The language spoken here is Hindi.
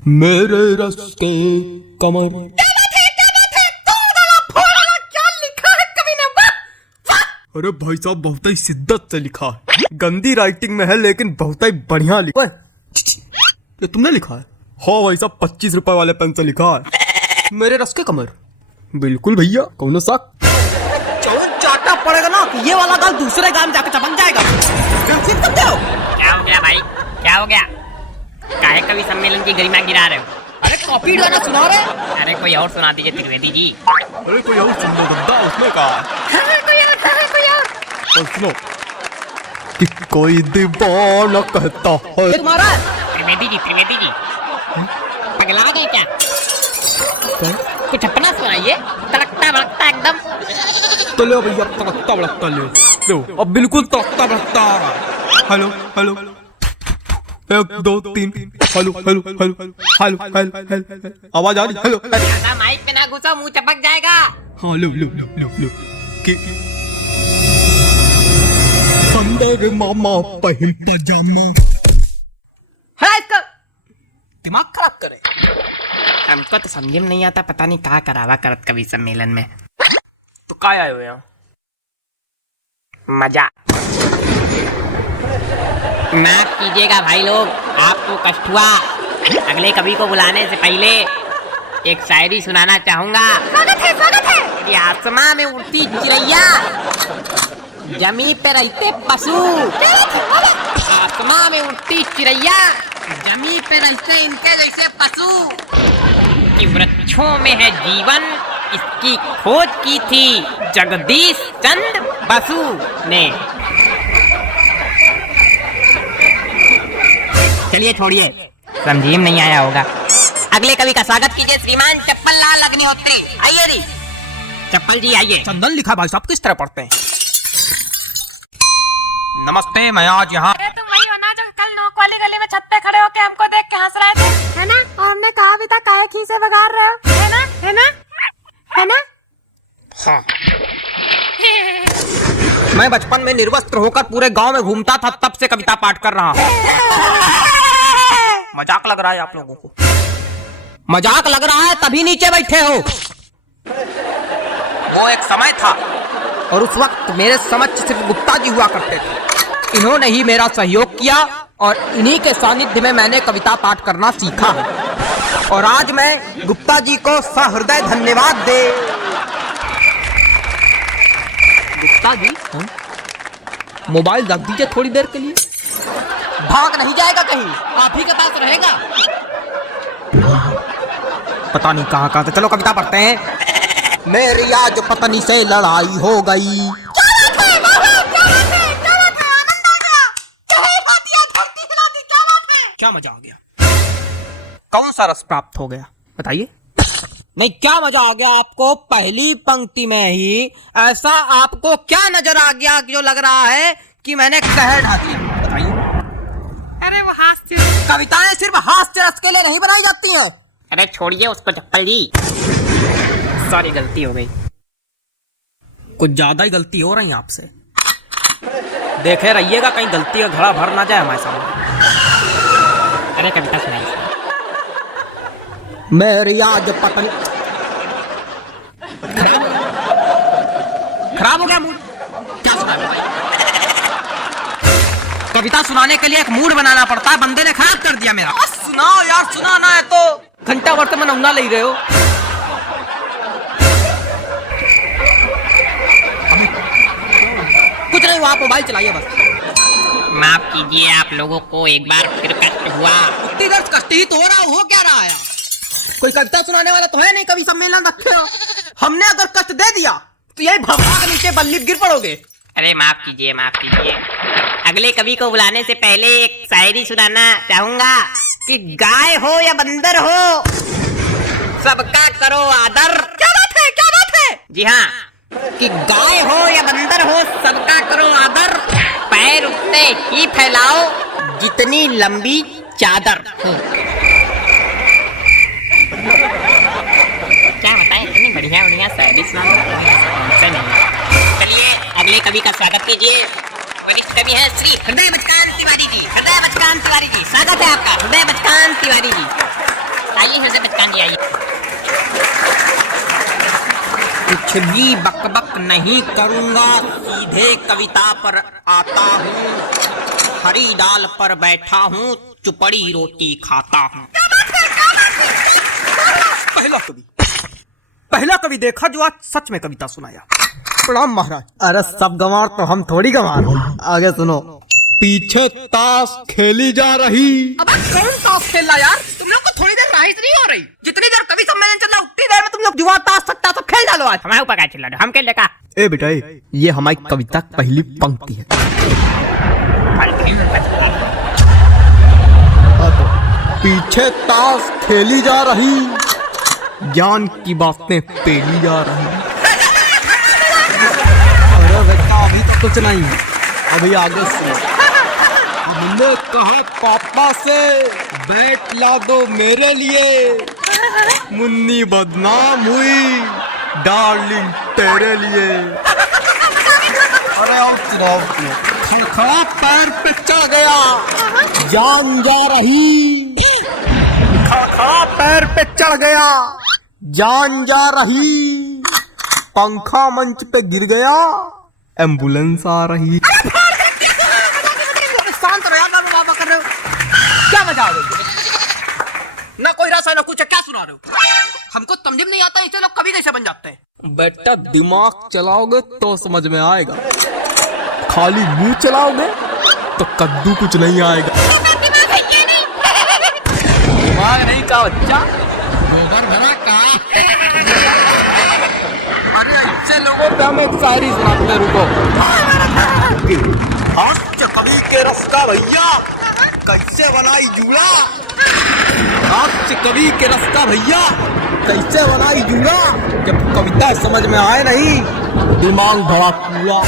मेरे रस के कमर। क्या लिखा है कवि ने? वाह! अरे भाई साहब बहुत ही शिद्दत से लिखा है, गंदी राइटिंग में है लेकिन बहुत ही बढ़िया लिखा है। ये तुमने लिखा है? हाँ भाई साहब 25 रुपए वाले पेन से लिखा है, मेरे रस के कमर। बिल्कुल भैया, कौन सा चलो चाटा पड़ेगा ना कि ये वाला गाल दूसरे गाल में जाकर चमक जाएगा। सीख सकते हो? क्या हो गया भाई, क्या हो गया? काहे कवि सम्मेलन की गरिमा गिरा रहे हो? अरे कॉपी गाना सुना रहे? अरे कोई और सुना दीजिए त्रिवेदी जी। अरे कोई और सुन लो गद्दा, उसने कहा और सुनो कि कोई दीवाना कहता है। तुम्हारा त्रिवेदी जी पगला गए क्या? कुछ अपना सुनाइए, तड़कता भड़कता एकदम। तो लो भैया तड़कता भड़कता लो, अब बिल्कुल तड़कता भड़कता आ रहा है। Hello hello 1 2 3 hello hello hello hello hello, आवाज आ रही? हेलो ज्यादा माइक पे ना घुसो, मुंह चपक जाएगा। हाँ लो लो लो लो लो कि संदे मामा पहल पजामा। है इसका दिमाग खराब करे। हमको तो समझ में नहीं आता, पता नहीं कहाँ करावा करत कवि सम्मेलन में। तो काय आए हो यहाँ? मजा ना कीजिएगा भाई लोग, आपको कष्ट हुआ। अगले कवि को बुलाने से पहले एक शायरी सुनाना चाहूंगा। स्वागत है। कि आसमां में उड़ती चिड़ैया, जमीन पे रहते पशु। आसमां में उड़ती चिड़ैया, जमीन पे रहते इनके जैसे पशु। कि वृक्षों में है जीवन, इसकी खोज की थी जगदीश चंद्र बसु ने। चलिए छोड़िए, समझी में नहीं आया होगा। अगले कवि का स्वागत कीजिए श्रीमान चप्पल लाल अग्निहोत्री। आइए जी चप्पल जी, आइए। चंदन लिखा भाई साहब किस तरह पढ़ते हैं? नमस्ते, मैं आज यहाँ। अरे तुम वही हो ना जो कल नोक वाली गली में छत पे खड़े होके हमको देख के हंस रहे थे, है ना? और हमने कहा भी था काहे खीसे बगाड़ रहे हो, है ना? है ना? है ना? हाँ। मैं बचपन में निर्वस्त्र होकर पूरे गांव में घूमता था, तब से कविता पाठ कर रहा हूँ। मजाक लग रहा है आप लोगों को? मजाक लग रहा है तभी नीचे बैठे हो। वो एक समय था और उस वक्त मेरे समक्ष सिर्फ गुप्ता जी हुआ करते थे। इन्होंने ही मेरा सहयोग किया और इन्हीं के सानिध्य में मैंने कविता पाठ करना सीखा है। और आज मैं गुप्ता जी को सहृदय धन्यवाद दे। गुप्ता जी मोबाइल रख दीजिए थोड़ी देर के लिए। भाग नहीं जाएगा कहीं, आप ही के पास रहेगा। पता नहीं कहाँ कहाँ से। चलो कविता पढ़ते हैं। मेरी आज पत्नी से लड़ाई हो गई। क्या मजा आ गया? कौन सा रस प्राप्त हो गया बताइए? नहीं, क्या मजा आ गया आपको? पहली पंक्ति में ही ऐसा आपको क्या नजर आ गया जो लग रहा है कि मैंने कहर ढा दिया? बताइए। अरे वो हास्य। कविताएं सिर्फ हास्य रस के लिए नहीं बनाई जाती हैं। अरे छोड़िए उसको चप्पल जी, सॉरी गलती हो गई। कुछ ज्यादा ही गलती हो रही है आपसे। देखे रहिएगा कहीं गलती का घड़ा भर ना जाए हमारे सामने। अरे कविता सुनाइए। मेरी आज पत्नी खराब हो गया मूड। क्या सुनाए भाई? कविता सुनाने के लिए एक मूड बनाना पड़ता है, बंदे ने खराब कर दिया मेरा। सुनाओ यार, सुनाना है तो। घंटा भर से मैं नमूना ले रहे हो। कुछ नहीं हुआ, आप मोबाइल चलाइए बस। माफ कीजिए, आप लोगों को एक बार फिर कष्ट हुआ। इतनी देर कष्ट ही तो हो रहा, हो क्या रहा है? कोई कविता सुनाने वाला तो है नहीं, कवि सम्मेलन रखे हो। हमने अगर कष्ट दे दिया तो यही भगवा के नीचे बल्ली गिर पड़ोगे। अरे माफ कीजिए, माफ कीजिए। अगले कवि को बुलाने से पहले एक शायरी सुनाना चाहूंगा। कि गाय हो या बंदर हो, सबका करो आदर। क्या बात है, क्या बात है? जी हाँ, कि गाय हो या बंदर हो, सबका करो आदर। पैर उतने ही फैलाओ जितनी लंबी चादर। क्या बताएं, इतनी बढ़िया बढ़िया शायरी सुनाते नहीं। चलिए अगले कवि का स्वागत कीजिए। वरिष्ठ कवि है श्री हृदय बचकान तिवारी जी। हृदय बचकान तिवारी जी, स्वागत है आपका। हृदय बचकान तिवारी जी। जल्दी से बचकानी आई। कुछ भी बकबक नहीं करूंगा, सीधे कविता पर आता हूँ। हरी डाल पर बैठा हूँ, चुपड़ी रोटी खाता हूँ। पहला कवि देखा जो आज सच में कविता सुनाया। प्रणाम महाराज। अरे सब गंवार तो हम थोड़ी गंवार। आगे सुनो। पीछे ताश खेली जा रही। अब कौन ताश खेल रहा यार? तुम लोग को थोड़ी देर राहत नहीं हो रही? जितनी देर कवि सम्मेलन चल रहा उतनी देर में तुम लोग जुआ ताश सट्टा सब खेल डालो आज। हमारे ऊपर क्या चिल्ला रहे हो? हम खेल का? ए बेटा ये हमारी कविता की पहली पंक्ति है। पीछे ताश खेली जा रही, ज्ञान की बातें पेली जा रही। अरे बेटा अभी तो कुछ नहीं, अभी आगे सुनो। मैंने कहा पापा से बैट ला दो मेरे लिए, मुन्नी बदनाम हुई डार्लिंग तेरे लिए। अरे आओ चुनाव खड़खड़ा पैर पे चढ़ गया, जान जा रही। खड़खड़ा पैर पे चढ़ गया, जान जा रही। पंखा मंच पे गिर गया, एम्बुलेंस आ रही। शांत रहो यार, बाबा कर रहे हो क्या? मजा आ रही है ना, कोई रस है ना कुछ है, क्या सुना रहे हो? हमको समझ में नहीं आता इससे लोग कभी कैसे बन जाते हैं। बेटा दिमाग चलाओगे तो समझ में आएगा, खाली मुंह चलाओगे तो कद्दू कुछ नहीं आएगा। दिमाग नहीं का बच्चा, गोबर भरा का। अरे ऐसे लोगों पे हम एक शायरी सुनाते, रुको। हास्य कवि के रस का भैया कैसे बनाई जूड़ा। हास्य कवि के रस का भैया कैसे बनाई जूड़ा। जब कविता समझ में आए नहीं, दिमाग भरा पूरा।